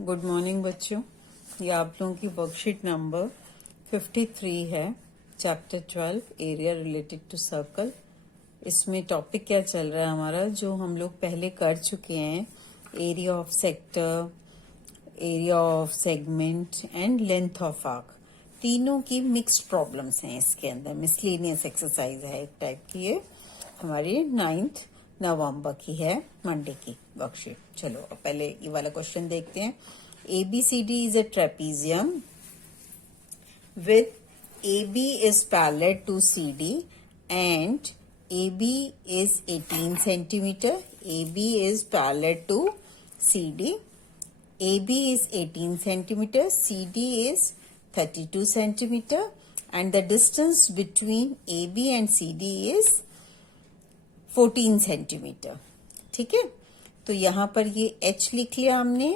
Good morning बच्चों। ये आप लोगों की वर्कशीट नंबर 53 है, chapter 12 area related to circle. इसमें टॉपिक क्या चल रहा है हमारा, जो हम लोग पहले कर चुके हैं, area of sector, area of segment and length of arc. तीनों की मिक्स्ड प्रॉब्लम्स हैं इसके अंदर। मिसलेनियस एक्सरसाइज है एक टाइप की। ये हमारी 9 नवंबर की है, मंडे की वर्कशीट। चलो अब पहले ये वाला क्वेश्चन देखते हैं। ABCD is a trapezium with AB is parallel to CD and AB is 18 centimeter. AB is parallel to CD. AB is 18 centimeter. CD is 32 centimeter. And the distance between AB and CD is 14 centimetre. ठीक है, तो यहाँ पर ये H लिख लिया हमने,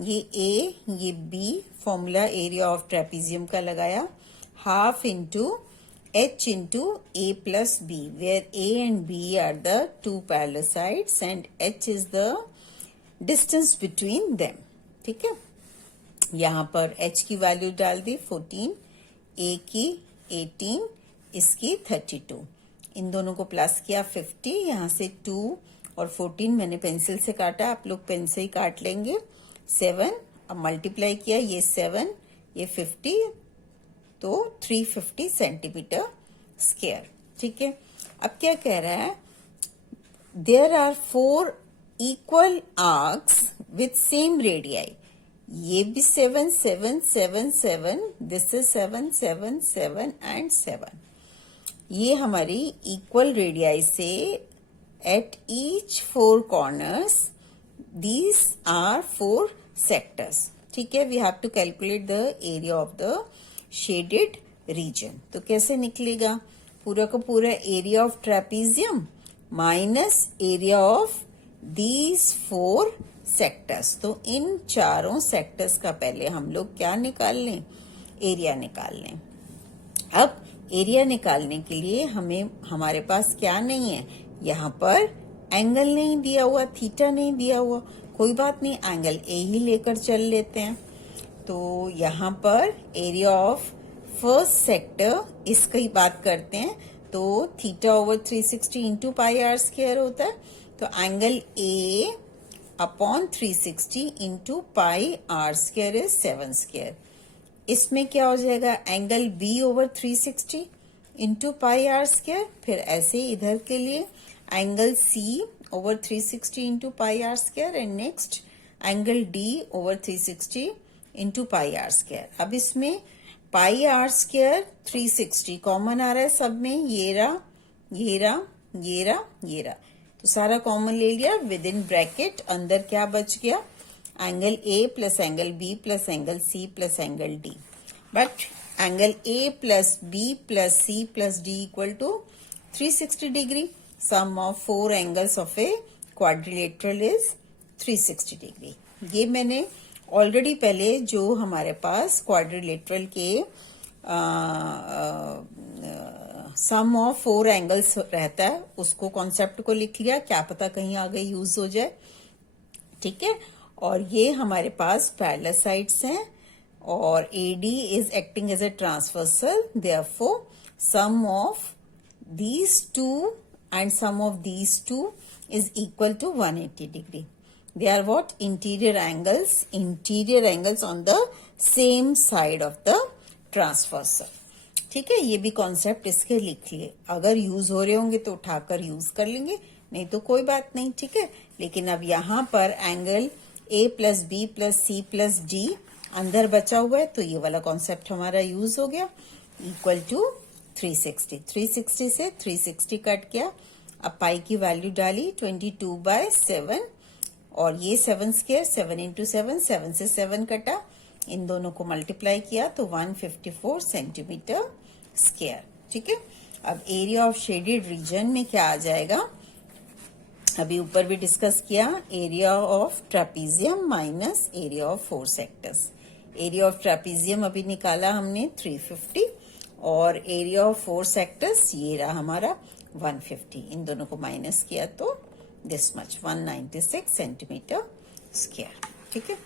ये A, ये B, formula area of trapezium का लगाया, half into H into A plus B, where A and B are the two parallel sides and H is the distance between them. ठीक है, यहाँ पर H की वैल्यू डाल दी 14, A की 18, इसकी 32। इन दोनों को प्लस किया 50, यहाँ से 2 और 14 मैंने पेंसिल से काटा, आप लोग पेन से ही काट लेंगे। 7 अब मल्टीप्लाई किया, ये 7 ये 50, तो 350 सेंटीमीटर स्क्वायर। ठीक है, अब क्या कह रहा है, there are 4 equal arcs with same radii. ये भी 7 7 7 7, दिस इज 7 7 7 एंड 7। ये हमारी इक्वल रेडियाई से at each 4 corners, these are 4 sectors. ठीक है, we have to calculate the area of the shaded region. तो कैसे निकलेगा, पूरा का पूरा area of trapezium minus area of these 4 sectors. तो इन चारों सेक्टर्स का पहले हम लोग क्या निकाल लें, एरिया निकाल लें। अब एरिया निकालने के लिए हमें, हमारे पास क्या नहीं है, यहाँ पर एंगल नहीं दिया हुआ, थीटा नहीं दिया हुआ, कोई बात नहीं, एंगल ए ही लेकर चल लेते हैं। तो यहाँ पर एरिया ऑफ फर्स्ट सेक्टर, इसकी बात करते हैं, तो theta over 360 into pi r square होता है। तो angle A upon 360 into pi r square is 7 square. इसमें क्या हो जाएगा, angle B over 360 into pi r square. फिर ऐसे इधर के लिए angle C over 360 into pi r square and next angle D over 360 into pi r square. अब इसमें पाई आर स्क्वायर 360 कॉमन आ रहा है सब में, ये रहा ये रहा ये रहा ये रहा, तो सारा कॉमन ले लिया। विद इन ब्रैकेट अंदर क्या बच गया, angle A plus angle B plus angle C plus angle D. But angle A plus B plus C plus D equal to 360 degree. Sum of 4 angles of a quadrilateral is 360 degree. ये मैंने already पहले जो हमारे पास quadrilateral के सम of 4 angles रहता है, उसको concept को लिख लिया, क्या पता कहीं आगे यूज हो जाए। ठीक है, और ये हमारे पास पैरेलल साइड्स हैं और AD is acting as a transversal, therefore sum of these two and sum of these two is equal to 180 degree. They are what? Interior angles on the same side of the transversal. ठीक है, ये भी concept इसके लिख लिए। अगर use हो रहे होंगे तो उठाकर यूज कर लेंगे, नहीं तो कोई बात नहीं। ठीक है, लेकिन अब यहाँ पर angle A plus B plus C plus D अंदर बचा हुआ है, तो ये वाला कॉन्सेप्ट हमारा यूज हो गया। इक्वल टू 360, 360 से 360 कट किया। अब पाई की वैल्यू डाली 22/7 और ये 7 स्क्वायर, 7 इंटू 7, 7 से 7 कटा, इन दोनों को मल्टीप्लाई किया तो 154 सेंटीमीटर स्क्वायर। ठीक है, अब एरिया ऑफ शेडेड रीजन में क्या आ जाएगा, अभी ऊपर भी डिस्कस किया, area of trapezium minus area of 4 sectors. Area of trapezium अभी निकाला हमने 350 और एरिया ऑफ 4 सेक्टर्स ये रहा हमारा 150। इन दोनों को माइनस किया तो दिस मच 196 सेंटीमीटर स्क्वायर। ठीक है,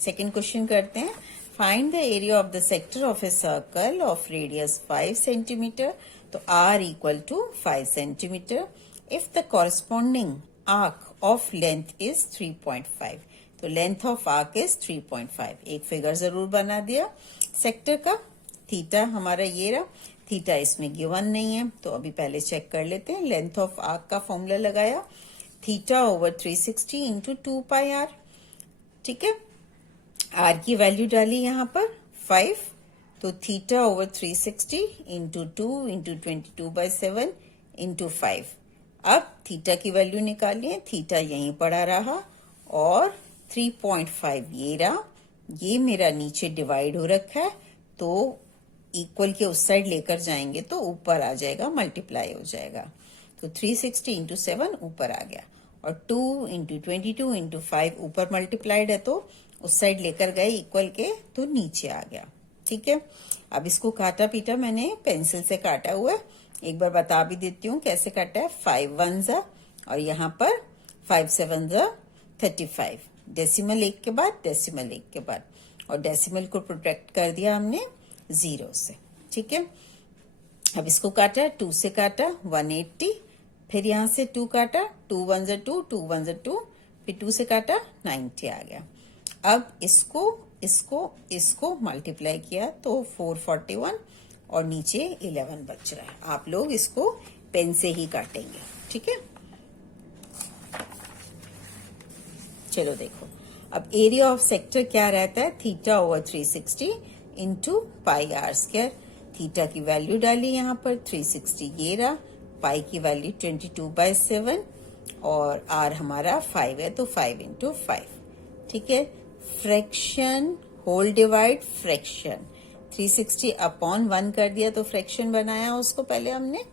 सेकेंड क्वेश्चन करते हैं। Find the area of the sector of a circle of radius 5 centimetre, तो r equal to 5 centimetre if the corresponding arc of length is 3.5, तो लेंथ ऑफ आर्क इज 3.5। एक figure जरूर बना दिया सेक्टर का। Theta हमारा ये रहा, थीटा इसमें गिवन नहीं है, तो अभी पहले चेक कर लेते हैं। लेंथ ऑफ आर्क का फॉर्मूला लगाया, theta over 360 into 2 pi r. ठीक है, आर की वैल्यू डाली यहाँ पर 5, तो theta over 360 into 2 into 22/7 into 5। अब थीटा की वैल्यू निकालिए, थीटा यहीं पड़ा रहा और 3.5 ये रहा, ये मेरा नीचे डिवाइड हो रखा है, तो इक्वल के उस साइड लेकर जाएंगे तो ऊपर आ जाएगा, मल्टीप्लाई हो जाएगा। तो 360 इंटू 7 ऊपर आ गया और 2 इंटू 22 इंटू 5 ऊपर मल्टीप्लाइड है, तो उस साइड लेकर गए इक्वल के तो नीचे आ गया। ठीक है, अब इसको काटा पीटा मैंने पेंसिल से काटा हुआ है, एक बार बता भी देती हूँ कैसे काटा है। 5 1 जा और यहाँ पर 5 7 जा 35, डेसिमल एक के बाद डेसिमल एक के बाद, और डेसिमल को प्रोटेक्ट कर दिया हमने 0 से। ठीक है, अब इसको काटा, 2 से काटा 180, फिर यहाँ से 2 काटा, 2 1 जा 2, 2 1 जा 2, फिर 2 से काटा 90 आ गया। अब इसको मल्टीप्लाई किया तो 441 और नीचे 11 बच रहा है। आप लोग इसको पेन से ही काटेंगे। ठीक है, चलो देखो, अब एरिया ऑफ सेक्टर क्या रहता है, theta over 360 into pi r square. Theta की वैल्यू डाली यहाँ पर 360 ये रहा, पाई की वैल्यू 22/7 और आर हमारा 5 है, तो 5 इंटू 5। ठीक है, fraction whole divide fraction 360 upon 1 कर दिया तो फ्रैक्शन बनाया उसको पहले हमने,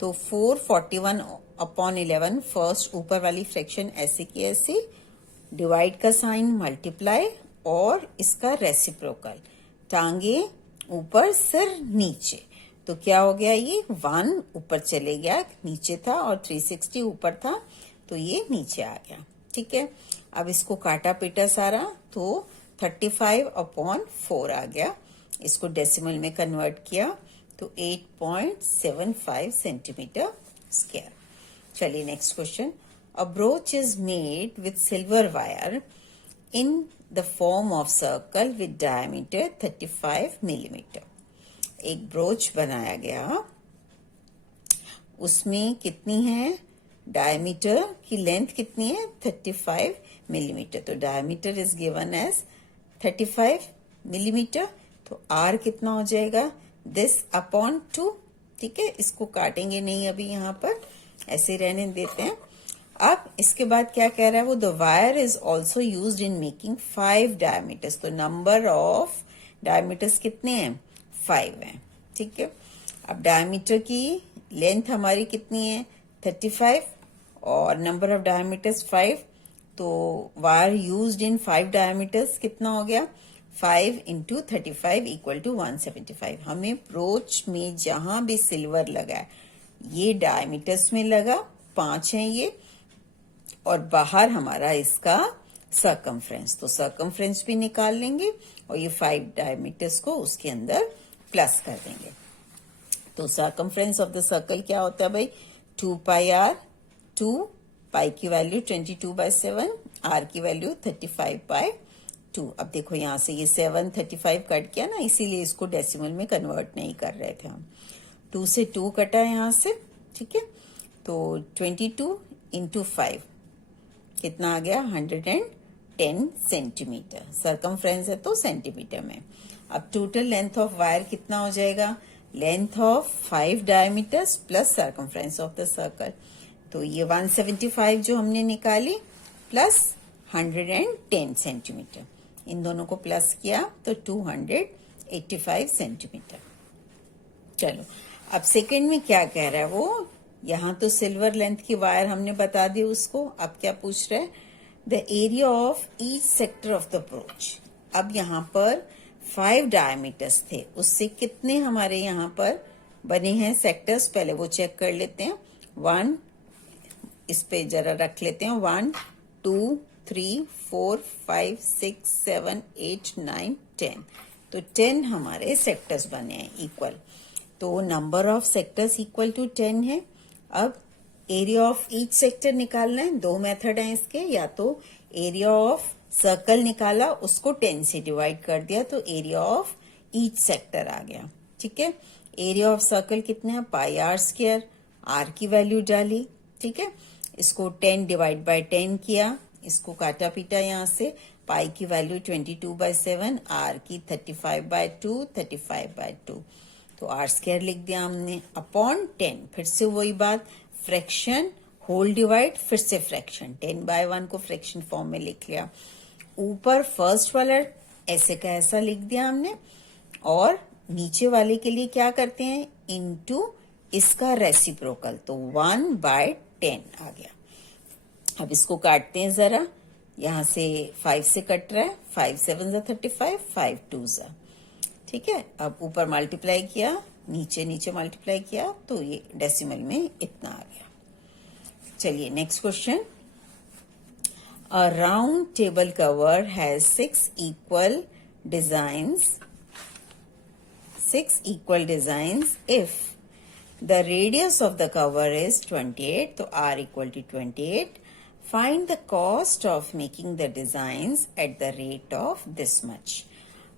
तो 441 अपॉन 11 फर्स्ट ऊपर वाली फ्रैक्शन ऐसे की ऐसी, डिवाइड का साइन मल्टीप्लाई और इसका रेसिप्रोकल, टांगे ऊपर सिर नीचे, तो क्या हो गया, ये 1 ऊपर चले गया, नीचे था, और 360 ऊपर था तो ये नीचे आ गया। ठीक है, अब इसको काटा पीटा सारा तो 35 अपॉन 4 आ गया, इसको डेसिमल में कन्वर्ट किया तो 8.75 सेंटीमीटर स्क्वायर। चलिए next question. A broach is made with silver wire in the form of circle with diameter 35 millimetre. एक ब्रोच बनाया गया, उसमें कितनी है, डायमीटर की लेंथ कितनी है, 35 मिलीमीटर, तो diameter is given as 35 millimetre, तो आर कितना हो जाएगा, दिस अपॉन 2। ठीक है, इसको काटेंगे नहीं अभी, यहाँ पर ऐसे रहने देते हैं। अब इसके बाद क्या कह रहा है वो, the wire is also used in making 5 diameters, तो नंबर ऑफ डायमीटर्स कितने हैं, 5 हैं। ठीक है, अब डायमीटर की लेंथ हमारी कितनी है, 35 और नंबर ऑफ डायमीटर्स 5, तो वायर यूज्ड इन 5 डायमीटर्स कितना हो गया, 5 इंटू 35 इक्वल टू 175। हमें ब्रोच में जहां भी सिल्वर लगा है, ये डायमीटर्स में लगा, 5 है ये, और बाहर हमारा इसका सर्कमफ्रेंस, तो सर्कमफ्रेंस भी निकाल लेंगे और ये 5 डायमीटर्स को उसके अंदर प्लस कर देंगे। तो सर्कमफ्रेंस ऑफ द सर्कल क्या होता है भाई, 2 पाई आर, 2 पाई की वैल्यू 22/7, आर की वैल्यू 35/2। अब देखो यहाँ से ये 7 35 कट किया ना, इसीलिए इसको डेसिमल में कन्वर्ट नहीं कर रहे थे हम। 2 से 2 कटा यहाँ से। ठीक है, तो 22 इंटू 5 कितना आ गया, 110 सेंटीमीटर। सर्कमफ्रेंस है तो सेंटीमीटर में। अब टोटल लेंथ ऑफ वायर कितना हो जाएगा, length of 5 diameters plus circumference of the circle, तो ये 175 जो हमने निकाली प्लस 110 सेंटीमीटर, इन दोनों को प्लस किया तो 285 सेंटीमीटर। चलो अब सेकंड में क्या कह रहा है वो, यहाँ तो सिल्वर लेंथ की वायर हमने बता दी उसको, अब क्या पूछ रहा है, the area of each sector of the broach. अब यहाँ पर 5 डायमीटर्स थे, उससे कितने हमारे यहाँ पर बने हैं सेक्टर्स, पहले वो चेक कर लेते हैं। 1 इस पे जरा रख लेते हैं, 1 2 3 4 5 6 7 8 9 10। तो 10 हमारे सेक्टर्स बने हैं इक्वल। तो number of sectors equal to 10 है। अब एरिया ऑफ ईच सेक्टर निकालना है। दो मेथड हैं इसके, या तो एरिया ऑफ सर्कल निकाला, उसको 10 से डिवाइड कर दिया तो एरिया ऑफ ईच सेक्टर आ गया। ठीक है, एरिया ऑफ सर्कल कितना है, पाई आर स्क्वायर, आर की वैल्यू डाली। ठीक है, इसको 10 डिवाइड बाय 10 किया, इसको काटा पीटा यहाँ से, पाई की वैल्यू 22/7, आर की 35/2, 35/2, तो आर स्क्वायर लिख दिया हमने अपॉन 10। फिर से वही बात, फ्रैक्शन होल डिवाइड, फिर से फ्रैक्शन 10/1 को फ्रैक्शन फॉर्म में लिख लिया। ऊपर फर्स्ट वाला ऐसे का ऐसा लिख दिया हमने, और नीचे वाले के लिए क्या करते हैं, इनटू इसका रेसिप्रोकल, तो 1/10 आ गया। अब इसको काटते हैं जरा, यहां से 5 से कट रहा है, 5 7 जा 35, 5 2 जा। ठीक है, अब ऊपर मल्टीप्लाई किया, नीचे नीचे मल्टीप्लाई किया, तो ये डेसिमल में इतना आ गया। चलिए next question. A round table cover has 6 equal designs if the radius of the cover is 28, तो r equal to 28. Find the cost of making the designs at the rate of this much.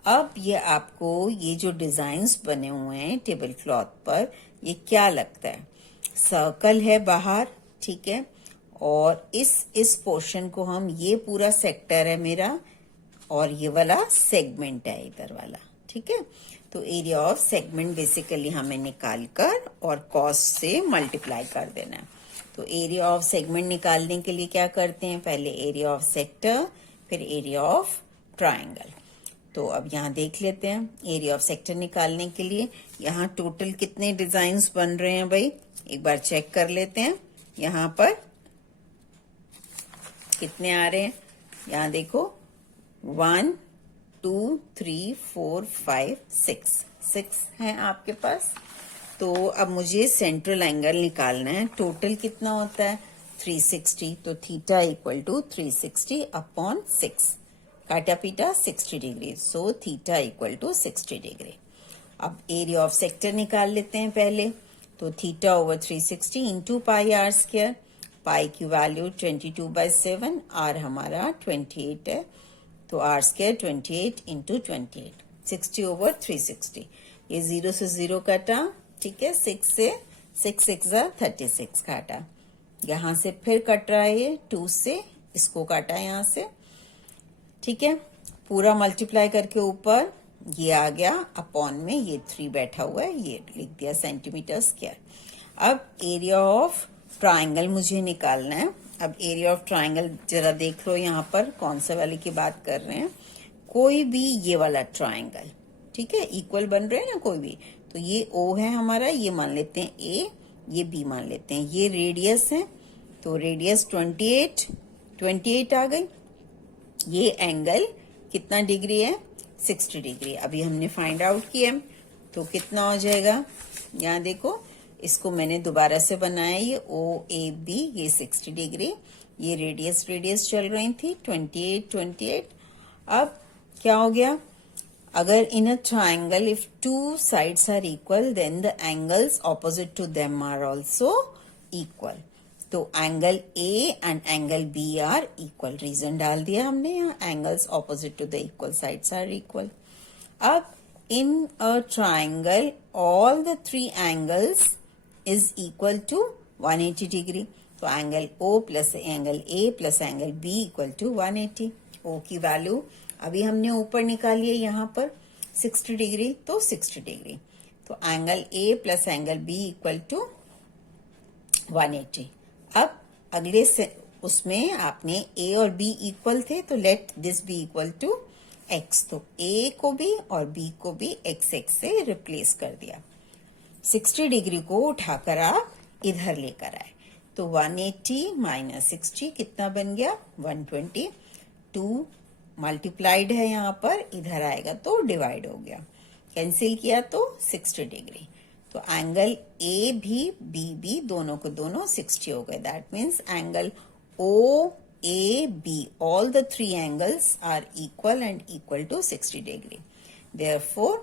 अब ये आपको ये जो designs बने हुए हैं table cloth पर, ये क्या लगता है, सर्कल है बाहर, ठीक है, और इस पोर्शन को हम, ये पूरा सेक्टर है मेरा, और ये वाला सेगमेंट है इधर वाला। ठीक है, तो एरिया ऑफ सेगमेंट बेसिकली हमें निकाल कर और कॉस्ट से मल्टीप्लाई कर देना है। तो एरिया ऑफ सेगमेंट निकालने के लिए क्या करते हैं, पहले एरिया ऑफ सेक्टर, फिर एरिया ऑफ ट्राइंगल। तो अब यहाँ देख लेते हैं एरिया ऑफ सेक्टर निकालने के लिए यहाँ टोटल कितने डिजाइन्स बन रहे हैं भाई, एक बार चेक कर लेते हैं। यहाँ पर कितने आ रहे हैं, यहाँ देखो 1 2 3 4 5 6 हैं आपके पास। तो अब मुझे सेंट्रल एंगल निकालना है, टोटल कितना होता है 360, तो थीटा इक्वल टू 360 अपॉन 6, काटा पीटा 60 degree, so theta equal to 60 degree. अब एरिया ऑफ सेक्टर निकाल लेते हैं पहले, तो theta over 360 into pi r square, pi की वैल्यू 22/7, आर हमारा 28 है, तो आर स्क्वायर 28 इंटू 28, 60 ओवर 360, ये 0 से 0 काटा, ठीक है, 6 से 6 6 36 काटा, यहाँ से फिर कट रहा है ये 2 से, इसको काटा यहाँ से, ठीक है, पूरा मल्टीप्लाई करके ऊपर ये आ गया, अपॉन में ये 3 बैठा हुआ है, ये लिख दिया सेंटीमीटर स्क्वायर। अब एरिया ऑफ ट्राइंगल मुझे निकालना है। अब एरिया ऑफ ट्राइंगल जरा देख लो, यहाँ पर कौन सा वाले की बात कर रहे हैं, कोई भी ये वाला ट्राइंगल, ठीक है, इक्वल बन रहे हैं ना कोई भी, तो ये O है हमारा, ये मान लेते हैं A, ये B मान लेते हैं, ये रेडियस है, तो रेडियस 28 आ गई, ये एंगल कितना डिग्री है 60 डिग्री, अभी हमने फाइंड आउट किया, तो कितना हो जाएगा, यहाँ देखो, इसको मैंने दोबारा से बनाया, ये OAB, ये 60 डिग्री, ये रेडियस चल रही थी 28। अब क्या हो गया, अगर in a triangle if 2 sides are equal then the angles opposite to them are also equal, तो angle A and angle B are equal, reason डाल दिया हमने यहाँ, angles opposite to the equal sides are equal. अब in a triangle all the 3 angles is equal to 180 degree, तो angle O plus angle A plus angle B equal to 180। O की value अभी हमने ऊपर निकाली है यहाँ पर 60 डिग्री, तो 60 डिग्री, तो angle A plus angle B equal to 180। अब अगले से उसमें आपने A और B इक्वल थे, तो let this B equal to x, तो A को भी और B को भी x से रिप्लेस कर दिया, 60 डिग्री को उठाकर आप इधर लेकर आए, तो 180 माइनस 60 कितना बन गया 120, 2 मल्टीप्लाइड है यहाँ पर, इधर आएगा तो डिवाइड हो गया, कैंसिल किया तो 60 डिग्री, तो एंगल A भी B भी दोनों को दोनों 60 हो गए, that means angle O A, B, all the three angles are equal and equal to 60 degree. Therefore,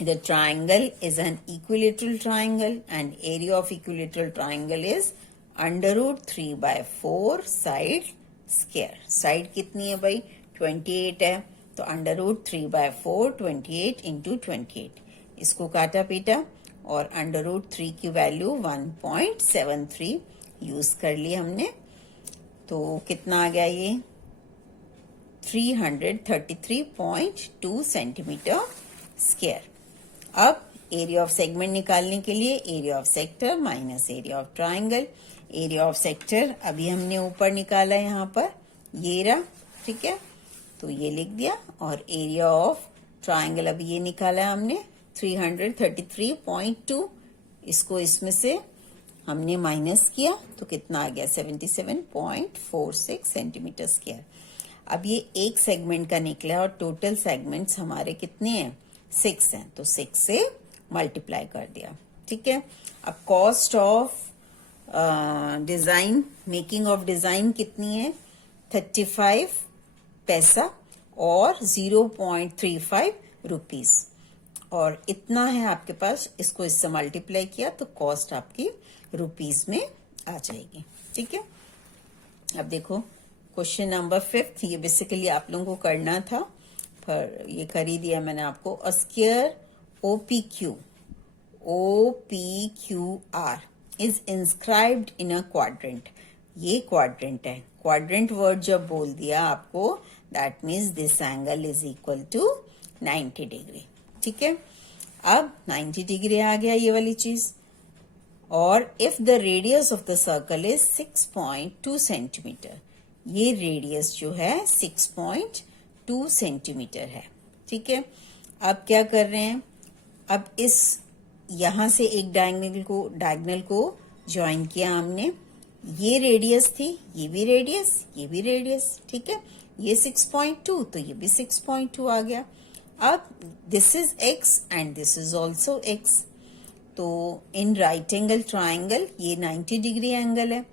the triangle is an equilateral triangle and area of equilateral triangle is under root 3 by 4 side square. Side कितनी है भाई? 28 है, तो under root 3 by 4 28 into 28. इसको काटा पीटा और under root 3 की वैल्यू 1.73 यूज कर ली हमने, तो कितना आ गया ये? 333.2 सेंटीमीटर स्क्वायर. अब एरिया ऑफ सेगमेंट निकालने के लिए area of sector minus area of triangle. Area of sector अभी हमने ऊपर निकाला है, यहाँ पर ये रहा, ठीक है, तो ये लिख दिया. और एरिया ऑफ ट्राइंगल अभी ये निकाला हमने 333.2. इसको इसमें से हमने माइनस किया तो कितना आ गया? 77.46 सेंटीमीटर स्क्वायर. अब ये एक सेगमेंट का निकला और टोटल सेगमेंट्स हमारे कितने हैं? 6 हैं, तो 6 से मल्टीप्लाई कर दिया, ठीक है. अब cost of design, making of design कितनी है? 35 पैसा और 0.35 रुपीज, और इतना है आपके पास. इसको इससे मल्टीप्लाई किया तो कॉस्ट आपकी रुपीज में आ जाएगी, ठीक है. अब देखो क्वेश्चन नंबर 5. ये बेसिकली आप लोगों को करना था, पर ये कर ही दिया मैंने आपको. A square OPQR is inscribed in a quadrant. ये क्वाड्रेंट है. क्वाड्रेंट वर्ड जब बोल दिया आपको, that means this angle is equal to 90 degree, ठीक है. अब 90 डिग्री आ गया ये वाली चीज. और if the radius of the circle is 6.2 centimetre, ये रेडियस जो है 6.2 सेंटीमीटर है, ठीक है. अब क्या कर रहे हैं? अब इस यहां से एक डायगोनल को ज्वाइन किया हमने. ये रेडियस थी, ये भी रेडियस, ठीक है. ये 6.2 तो ये भी 6.2 आ गया. अब this is x and this is also x. तो इन राइट एंगल ट्राइंगल ये 90 डिग्री एंगल है,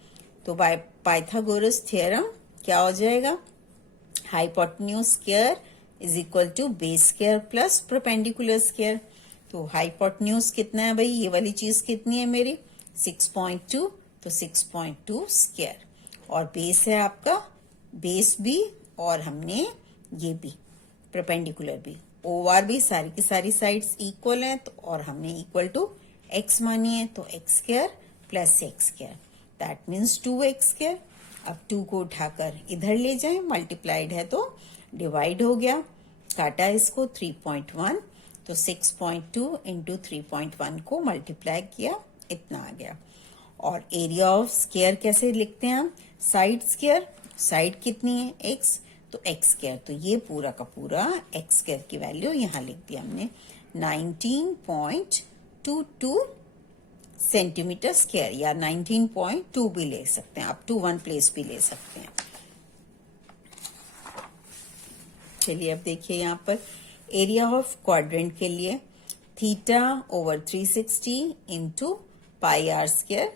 तो बाय पाइथागोरस थ्योरम क्या हो जाएगा? Hypotenuse square is equal to base square plus perpendicular square. तो हाइपोटेन्यूज कितना है भाई? ये वाली चीज कितनी है मेरी? 6.2, तो 6.2 स्क्वायर. और बेस है आपका, बेस भी, और हमने ये भी परपेंडिकुलर भी. OR भी सारी की सारी साइड्स इक्वल हैं, तो और हमने इक्वल टू x मानी है, तो x square plus x square, that means 2x square. अब 2 को उठाकर इधर ले जाएं, मल्टीप्लाइड है तो डिवाइड हो गया. काटा इसको 3.1, तो 6.2 इंटू 3.1 को मल्टीप्लाई किया, इतना आ गया. और एरिया ऑफ स्क्वायर कैसे लिखते हैं हम? Side square. साइड कितनी है? x, तो x स्क्वायर. तो ये पूरा का पूरा x स्क्वायर की वैल्यू यहाँ लिख दी हमने 19.22 सेंटीमीटर स्क्वायर, या 19.2 भी ले सकते हैं, अप टू 1 प्लेस भी ले सकते हैं. चलिए अब देखिए यहाँ पर एरिया ऑफ क्वाड्रेंट के लिए θ/360 इंटू पाई आर स्क्वायर.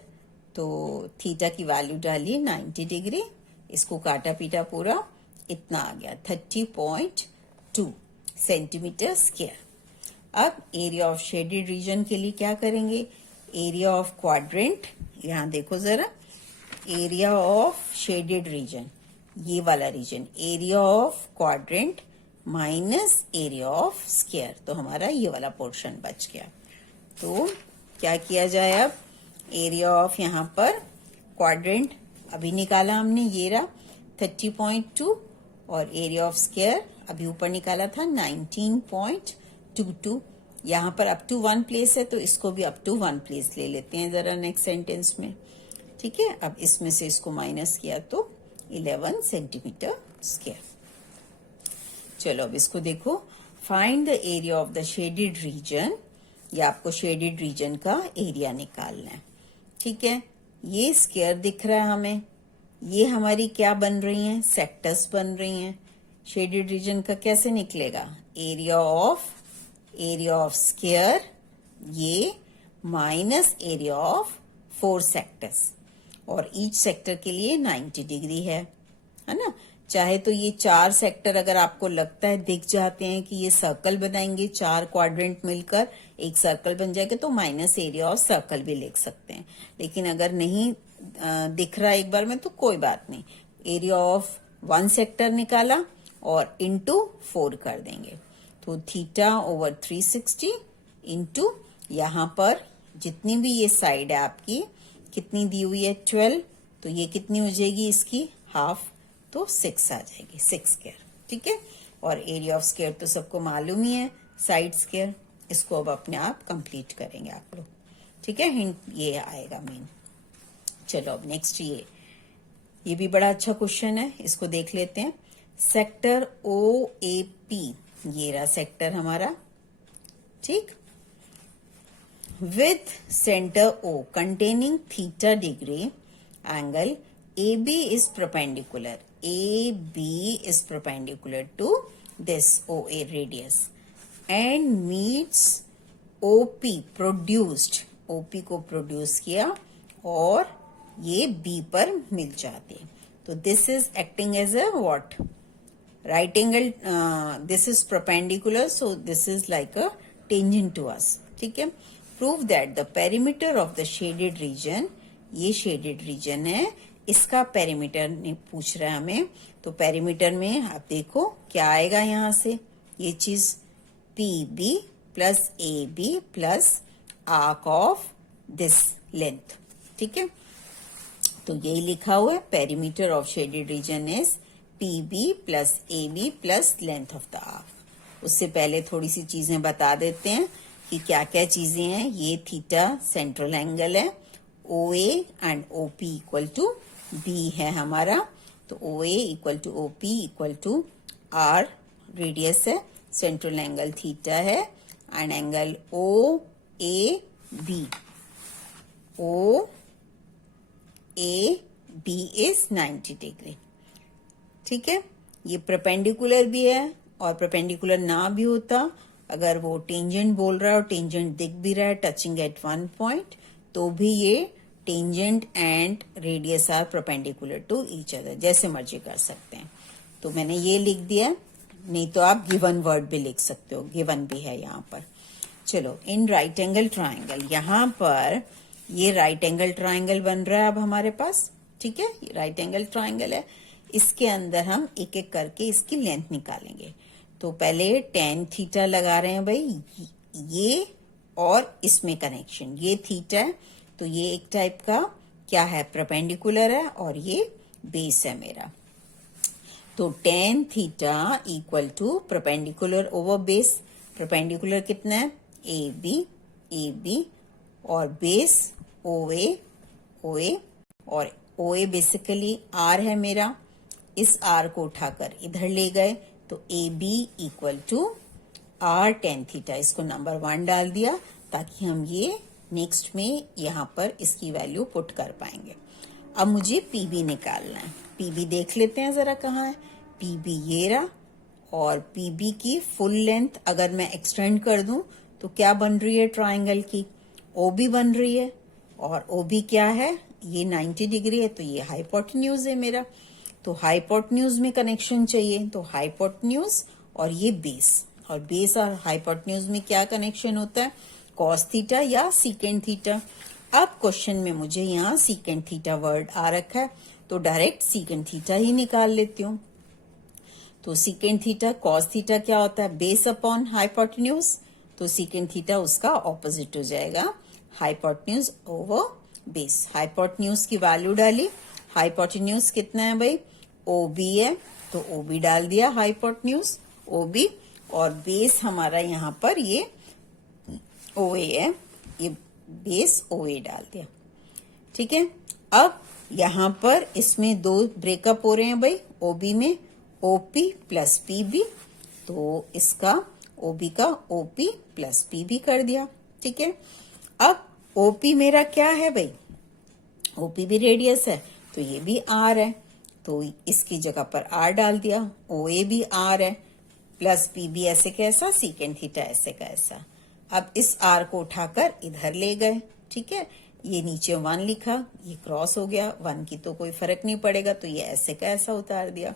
तो थीटा की वैल्यू डालिए 90 डिग्री, इसको काटा पीटा पूरा, इतना आ गया 30.2 सेंटीमीटर स्क्वायर. अब एरिया ऑफ शेडेड रीजन के लिए क्या करेंगे? एरिया ऑफ क्वाड्रेंट, यहां देखो जरा, एरिया ऑफ शेडेड रीजन, ये वाला region, area of quadrant minus area of square, तो हमारा ये वाला पोर्शन बच गया. तो क्या किया जाए? अब एरिया ऑफ यहाँ पर क्वाड्रेंट अभी निकाला हमने, ये रहा 30.2, और एरिया ऑफ स्क्वायर अभी ऊपर निकाला था 19.22. यहाँ पर अप टू 1 प्लेस है, तो इसको भी अप टू 1 प्लेस ले लेते हैं जरा नेक्स्ट सेंटेंस में, ठीक है. अब इसमें से इसको माइनस किया तो 11 सेंटीमीटर स्क्वायर. चलो अब इसको देखो, find the area of the shaded region. ये आपको शेडेड रीजन का एरिया निकालना है, ठीक है. ये स्क्वायर दिख रहा है हमें, ये हमारी क्या बन रही हैं? सेक्टर्स बन रही हैं. शेडेड रीजन का कैसे निकलेगा? एरिया ऑफ स्क्वायर ये माइनस एरिया ऑफ 4 सेक्टर्स. और ईच सेक्टर के लिए 90 डिग्री है ना। चाहे तो ये 4 सेक्टर अगर आपको लगता है दिख जाते हैं कि ये सर्कल बनाएंगे, 4 क्वाड्रेंट मिलकर एक सर्कल बन जाएगा, तो माइनस एरिया ऑफ सर्कल भी लिख सकते हैं। लेकिन अगर नहीं दिख रहा एक बार में तो कोई बात नहीं, एरिया ऑफ 1 सेक्टर निकाला और इंटू 4 कर देंगे। तो थीटा ओवर 360 इंटू यहाँ पर जितनी भी ये साइड है आपकी कितनी दी हुई है 12, तो ये कितनी हो जाएगी इसकी हाफ, तो 6 आ जाएगी, 6 स्क्वायर। ठीक है, और एरिया ऑफ स्क्वायर तो सबको मालूम ही है, साइड स्क्वायर। इसको अब अपने आप कंप्लीट करेंगे आप लोग। ठीक है, हिंट ये आएगा मेन। चलो अब नेक्स्ट ये भी बड़ा अच्छा क्वेश्चन है, इसको देख लेते हैं। सेक्टर ओ ए पी, ये रहा सेक्टर हमारा। ठीक, with center O containing theta degree angle AB is perpendicular. AB is perpendicular to this OA radius and meets OP produced. OP को प्रोड्यूस किया और ये B पर मिल जाते हैं। तो this is acting as a what? Right angle. This is perpendicular, so this is like a tangent to us. ठीक है, prove that the perimeter of the shaded region, ये शेडेड रीजन है, इसका पेरीमीटर पूछ रहा है हमें। तो पेरीमीटर में आप देखो क्या आएगा यहां से, ये चीज P B plus A B plus arc of this length. ठीक है, तो यही लिखा हुआ है, perimeter of shaded region is P B plus A B plus length of the arc. उससे पहले थोड़ी सी चीजें बता देते हैं कि क्या क्या चीजें हैं। ये थीटा सेंट्रल एंगल है, O A and O P equal to B है हमारा। तो O A equal to O P equal to R radius है, सेंट्रल एंगल थीटा है, and angle O A B, O A B is 90 degree. ठीक है, ये perpendicular भी है, और परपेंडिकुलर ना भी होता, अगर वो टेंजेंट बोल रहा है और टेंजेंट दिख भी रहा है टचिंग एट 1 पॉइंट, तो भी ये tangent and radius are perpendicular to each other, जैसे मर्जी कर सकते हैं। तो मैंने ये लिख दिया, नहीं तो आप गिवन वर्ड भी लिख सकते हो, गिवन भी है यहाँ पर। चलो, इन राइट एंगल ट्राइंगल, यहाँ पर ये राइट एंगल ट्राइंगल बन रहा है अब हमारे पास। ठीक है, राइट एंगल ट्राइंगल है, इसके अंदर हम एक एक करके इसकी लेंथ निकालेंगे। तो पहले tan थीटा लगा रहे हैं भाई, ये और इसमें कनेक्शन, ये थीटा है, तो ये एक टाइप का क्या है, परपेंडिकुलर है, और ये बेस है मेरा। तो tan theta equal to perpendicular over base. Perpendicular कितना है, ए बी और बेस ओ ए, और ओ ए बेसिकली आर है मेरा। इस आर को उठाकर इधर ले गए, तो A B equal to r tan theta, इसको नंबर 1 डाल दिया ताकि हम ये नेक्स्ट में यहाँ पर इसकी वैल्यू पुट कर पाएंगे। अब मुझे पी बी निकालना है। पी बी देख लेते हैं जरा कहाँ है। पी बी ये रहा, और पी बी की फुल लेंथ अगर मैं एक्सटेंड कर दूं तो क्या बन रही है ट्राइंगल की, ओ बी बन रही है, और ओ बी क्या है, ये 90 डिग्री है, तो ये हाइपोटेन्यूज है मेरा। तो हाइपोटेन्यूज में कनेक्शन चाहिए, तो हाइपोटेन्यूज और ये बेस, और बेस और हाइपोटेन्यूज में क्या कनेक्शन होता है, कॉस थीटा या सीकेंट थीटा। अब क्वेश्चन में मुझे यहाँ सीकेंट थीटा वर्ड आ रखा है, तो डायरेक्ट सीकेंट थीटा ही निकाल लेती हूँ। तो सीकेंट थीटा कॉस थीटा क्या होता है, बेस अपॉन हाइपोटेन्यूज, तो सीकेंट थीटा उसका ऑपोजिट हो जाएगा, हाइपोटेन्यूज ओवर बेस। हाइपोटेन्यूज की वैल्यू डाली, हाइपोटेन्यूज कितना है भाई, ओ बी है, तो ओ बी डाल दिया, हाइपोटेन्यूज ओ बी, और बेस हमारा यहाँ पर ये ओ ए है, ये बेस ओ ए डाल दिया। ठीक है, अब यहाँ पर इसमें 2 ब्रेकअप हो रहे हैं भाई, ओ बी में O P plus P B, तो इसका ओ बी का O P plus P B कर दिया। ठीक है, अब ओ पी मेरा क्या है भाई, ओ पी भी रेडियस है, तो ये भी आर है, तो इसकी जगह पर आर डाल दिया। ओ ए भी आर है, प्लस पी बी ऐसे कैसा, सीकेंट थीटा ऐसे कैसा। अब इस आर को उठाकर इधर ले गए। ठीक है, ये नीचे 1 लिखा, ये क्रॉस हो गया, 1 की तो कोई फर्क नहीं पड़ेगा, तो ये ऐसे का ऐसा उतार दिया।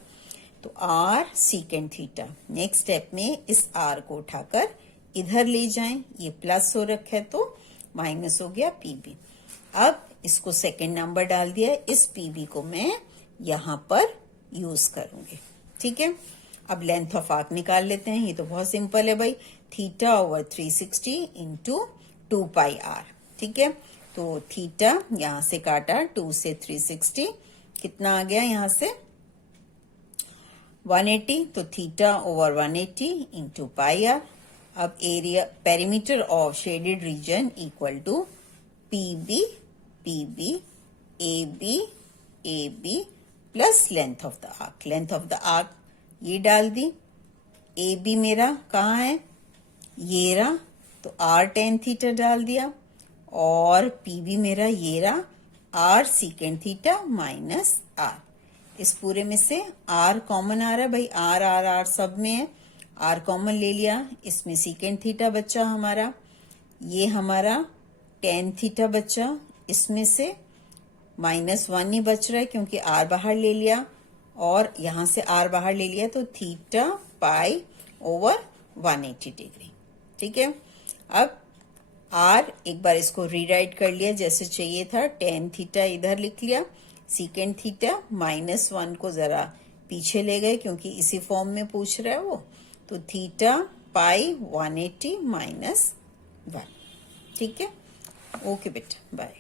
तो r secant theta. Next step में इस r को उठाकर इधर ले जाएं, ये प्लस हो रखा है तो माइनस हो गया pb। अब इसको सेकेंड नंबर डाल दिया, इस pb को मैं यहां पर यूज करूंगी। ठीक है, अब लेंथ ऑफ आर्क निकाल लेते हैं। ये तो बहुत सिंपल है भाई, theta over 360 into 2 pi r. ठीक है, तो थीटा यहां से काटा, 2 से 360 कितना आ गया, यहां से 180, तो theta over 180 into pi r. अब area perimeter of shaded region equal to PB PB A B plus length of the arc. Length of the arc ये डाल दी, ए बी मेरा कहाँ है, ये रहा, तो आर टेन थीटा डाल दिया, और पी बी मेरा ये रहा, r secant theta minus r. इस पूरे में से आर कॉमन आ रहा है भाई, आर आर आर सब में है, आर कॉमन ले लिया, इसमें सीकेंड थीटा बचा हमारा, ये हमारा टेन थीटा बचा, इसमें से -1 ही बच रहा है क्योंकि आर बाहर ले लिया, और यहां से आर बाहर ले लिया, तो थीटा पाई ओवर 180 डिग्री। ठीक है, अब आर एक बार इसको रीराइट कर लिया जैसे चाहिए था, टेन थीटा इधर लिख लिया, सीकेंड थीटा -1 को जरा पीछे ले गए क्योंकि इसी फॉर्म में पूछ रहा है वो, तो थीटा पाई 180 -1। ठीक है, ओके बेटा, बाय।